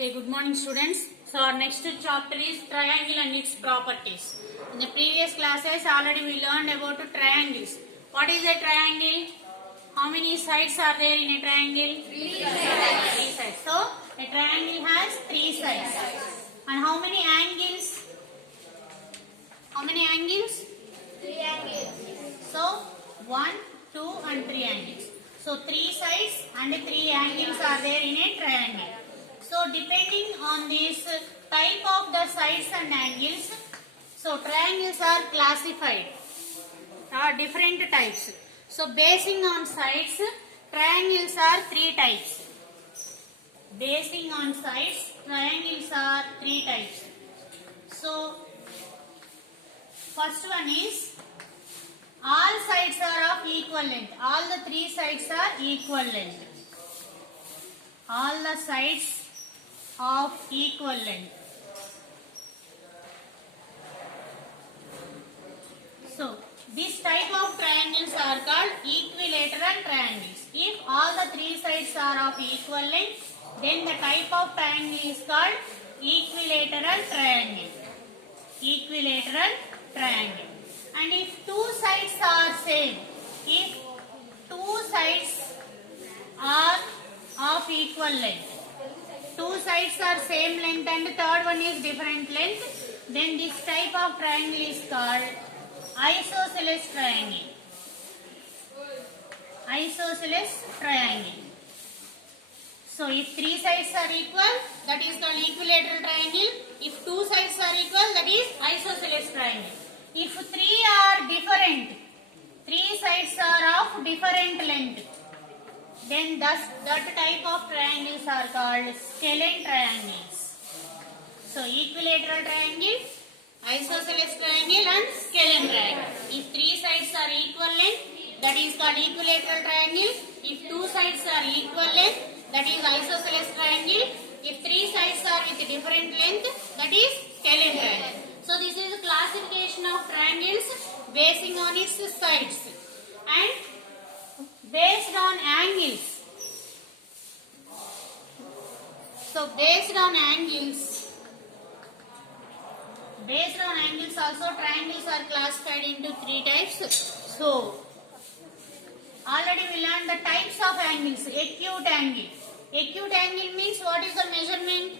Okay, good morning students. So our next chapter is triangle and its properties. In the previous classes already we learned about triangles. What is a triangle? How many sides are there in a triangle? Three sides. So a triangle has three sides. And how many angles? How many angles? Three angles. So 1, 2 and 3 angles. So 3 sides and 3 angles are there in a triangle. So depending on this type of the sides and angles, so triangles are classified. Different types. So basing on sides, triangles are 3 types. Basing on sides, triangles are 3 types. So first one is all sides are of equal length. All the 3 sides are equal length. All the sides of equal length. So this type of triangles are called equilateral triangles. If all the 3 sides are of equal length, then the type of triangle is called equilateral triangle. Equilateral triangle. And if 2 sides are same, if 2 sides are of equal length, 2 sides are same length and third one is different length, then this type of triangle is called isosceles triangle. Isosceles triangle. So if 3 sides are equal, that is called equilateral triangle. If 2 sides are equal, that is isosceles triangle. If 3 are different, 3 sides are of different length, then that type of triangles are called scalene triangles. So equilateral triangle, isosceles triangle and scalene triangle. If 3 sides are equal length, that is called equilateral triangle. If 2 sides are equal length, that is isosceles triangle. If 3 sides are with different length, that is scalene triangle. So this is a classification of triangles basing on its sides and based on angles. So based on angles also triangles are classified into 3 types. So already we learned the types of angles. Acute angle. Acute angle means what is the measurement?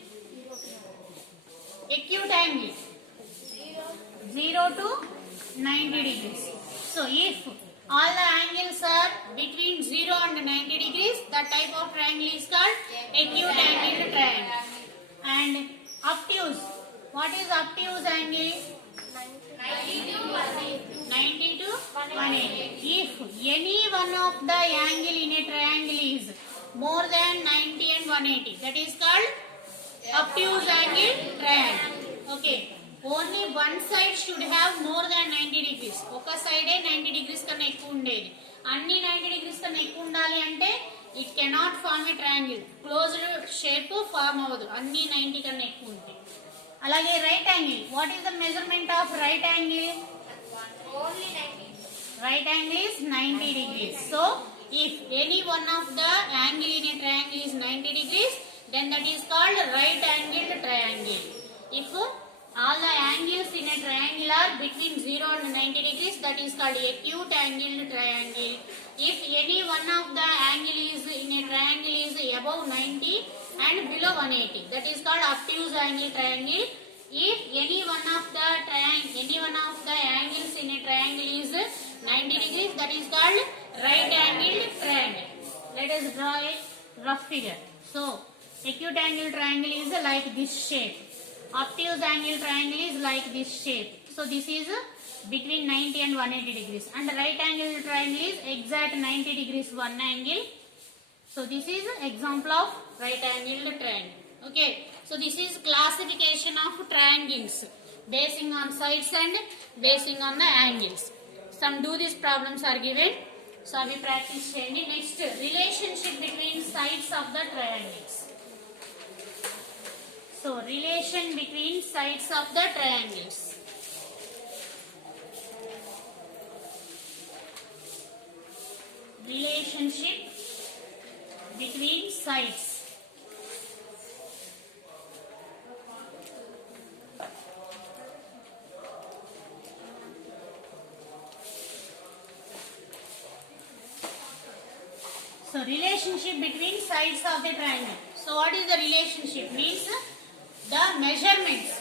Acute angle 0 to 90 degrees. So if all the angles are between 0 and 90 degrees, that type of triangle is called acute angle triangle. And obtuse. What is obtuse angle? 90 to 180. If any one of the angle in a triangle is more than 90 and 180, that is called obtuse angle triangle. Okay. Only one side should have more than 90 degrees. Oka side 90 degrees కన్నా ఎక్కువ ఉండేది. అన్ని 90 degrees కన్నా ఎక్కువ ఉండాలి అంటే it cannot form a triangle. Closed shape form అవ్వదు. అన్ని 90 కన్నా ఎక్కువ ఉంటాయి. అలాగే right angle. What is the measurement of right angle? Only 90. Right angle is 90 degrees. So if any one of the angle in a triangle is 90 degrees, then that is called right angled triangle. If all the angles in a triangle are between 0 and 90 degrees, that is called acute angled triangle. If any one of the angle is in a triangle is above 90 and below 180, that is called obtuse angle triangle. If any one of the angles in a triangle is 90 degrees, that is called right angled triangle. Let us draw a rough figure. So acute angle triangle is like this shape. Obtuse angle triangle is like this shape. So this is between 90 and 180 degrees. And right angle triangle is exact 90 degrees one angle. So this is example of right angled triangle. Okay. So this is classification of triangles basing on sides and basing on the angles. Some do these problems are given. So we practice cheyandi. Next, relationship between sides of the triangles. So relation between sides of the triangles. Relationship between sides So relationship between sides of the triangle. So what is the relationship? Means the measurements.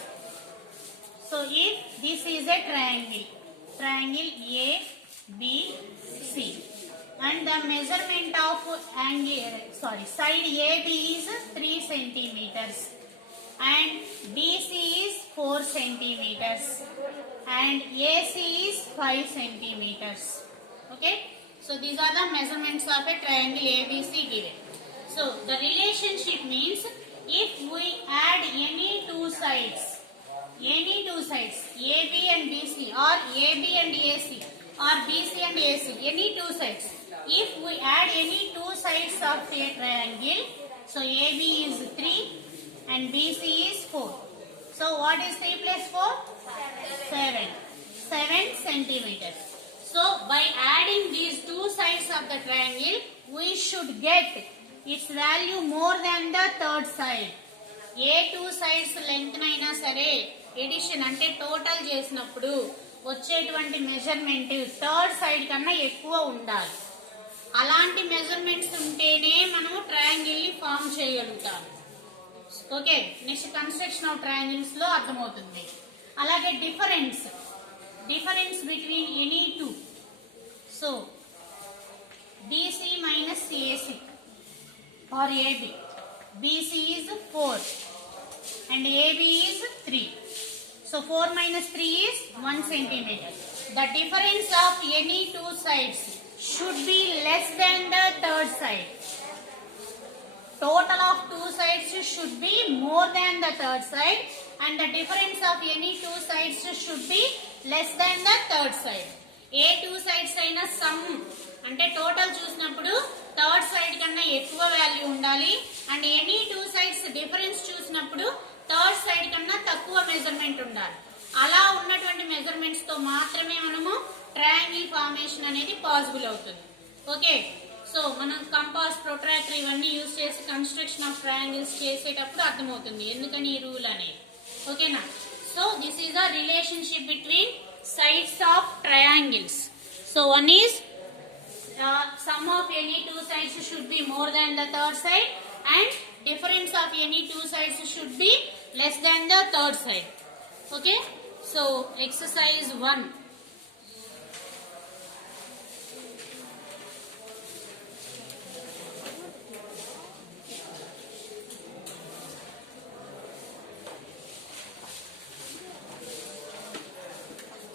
So if this is a triangle A, B, C, and the measurement of side AB is 3 centimeters, and BC is 4 centimeters, and AC is 5 centimeters. Okay. So these are the measurements of a triangle ABC given. So the relationship means if we add any two sides, AB and BC, or AB and AC, or BC and AC, any two sides. If we add any two sides of a triangle, so AB is 3 and BC is 4. So what is 3 plus 4? 7 centimeters. So by adding these two sides of the triangle, we should get its value more than the third side. A two sides length అయినా సరే edition అంటే total చేసినప్పుడు వచ్చేటువంటి measurement third side కన్నా ఎక్కువ ఉండాలి. అలాంటి measurements ఉంటేనే మనము ట్రయాంగిల్ ని ఫామ్ చేయగలుగుతాం. Okay, next construction of triangles లో అర్థమవుతుంది. అలాగే difference between any two. So BC minus AC or AB. BC is 4 and AB is 3. So 4 minus 3 is 1 centimeter. The difference of any two sides should be less than the third side. Total of two sides should be more than the third side, and the difference of any two sides should be less than the third side. A two sides అయినా some అంటే total చూసినప్పుడు third side కన్నా ఎక్కువ value ఉండాలి, and any two sides difference చూసినప్పుడు third side కన్నా తక్కువ measurement ఉండాలి. అలా ఉన్నటువంటి మెజర్మెంట్స్ తో మాత్రమే మనము ట్రయాంగిల్ ఫార్మేషన్ అనేది పాసిబుల్ అవుతుంది. ఓకే, సో మనం కంపాస్, ప్రొట్రాక్టర్ ఇవన్నీ యూజ్ చేసి కన్స్ట్రక్షన్ ఆఫ్ ట్రయాంగిల్స్ చేసేటప్పుడు అర్థమవుతుంది ఎందుకని ఈ రూల్ అనేది. ఓకేనా? So this is the relationship between sides of triangles. So one is sum of any two sides should be more than the third side, and difference of any two sides should be less than the third side. Okay, so exercise 1.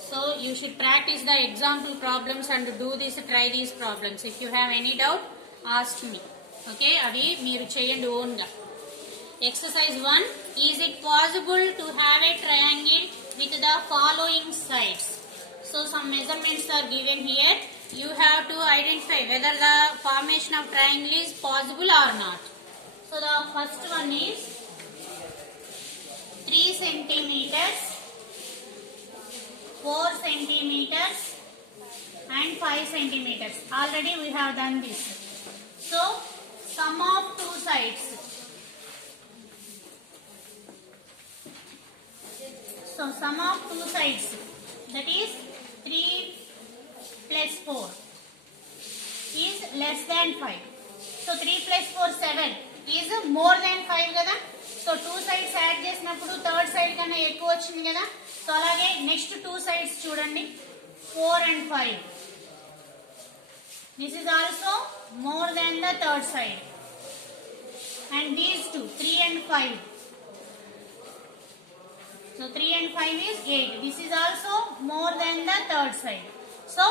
So you should practice the example problems and try these problems. If you have any doubt, ask me. Okay, avi meeru cheyandi own ga. Exercise 1. Is it possible to have a triangle with the following sides? So some measurements are given here. You have to identify whether the formation of triangle is possible or not. So the first one is 3 centimeters, 4 centimeters and 5 centimeters. Already we have done this. So sum of two sides. So sum of two sides, that is 3 plus 4 is less than 5. So 3 plus 4 7 is more than 5 కదా. So two sides add చేసినప్పుడు third side కన్నా ఎక్కువ వచ్చింది కదా. So అలాగే next two sides చూడండి, 4 and 5. This is also more than the third side. And these two 3 and 5. So 3 and 5 is 8. This is also more than the third side. So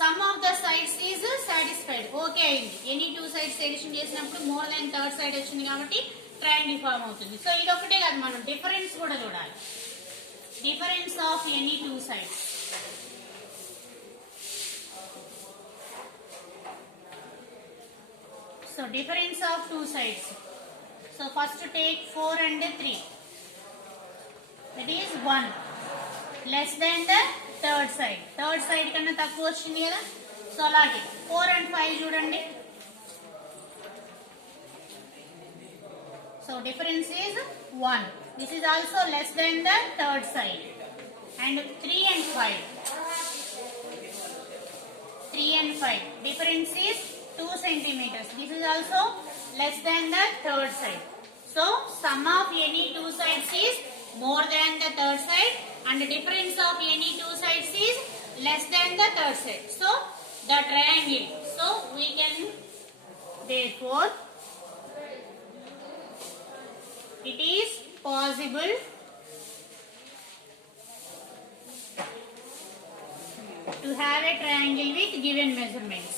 sum of the sides is satisfied. Okay అయింది. Any two sides edition చేసినప్పుడు more than third side వచ్చింది కాబట్టి triangle form అవుతుంది. So ఇది ఒకటే కాదు, మనం difference కూడా చూడాలి. Difference of any two sides. So difference of two sides. So first take 4 and 3. That is 1 less than the third side. Third side కన్నా తక్కువ వచ్చింది కదా. సో అలాగే 4 and 5 చూడండి. So difference is 1. This is also less than the third side. And 3 and 5. 3 and 5. Difference is 2 centimeters. This is also less than the third side. So sum of any two sides is more than the third side and the difference of any two sides is less than the third side. So the triangle. So we can therefore it is possible to have a triangle with given measurements.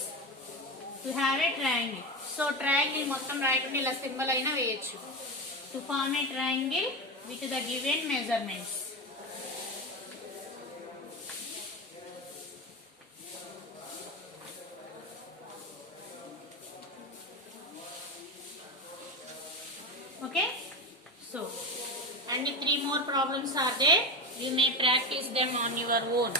To have a triangle. So triangle మొత్తం రాయకుండా ఇలా symbol అయినా వేయొచ్చు. To form a triangle with the given measurements. Okay? So, and 3 more problems are there. You may practice them on your own.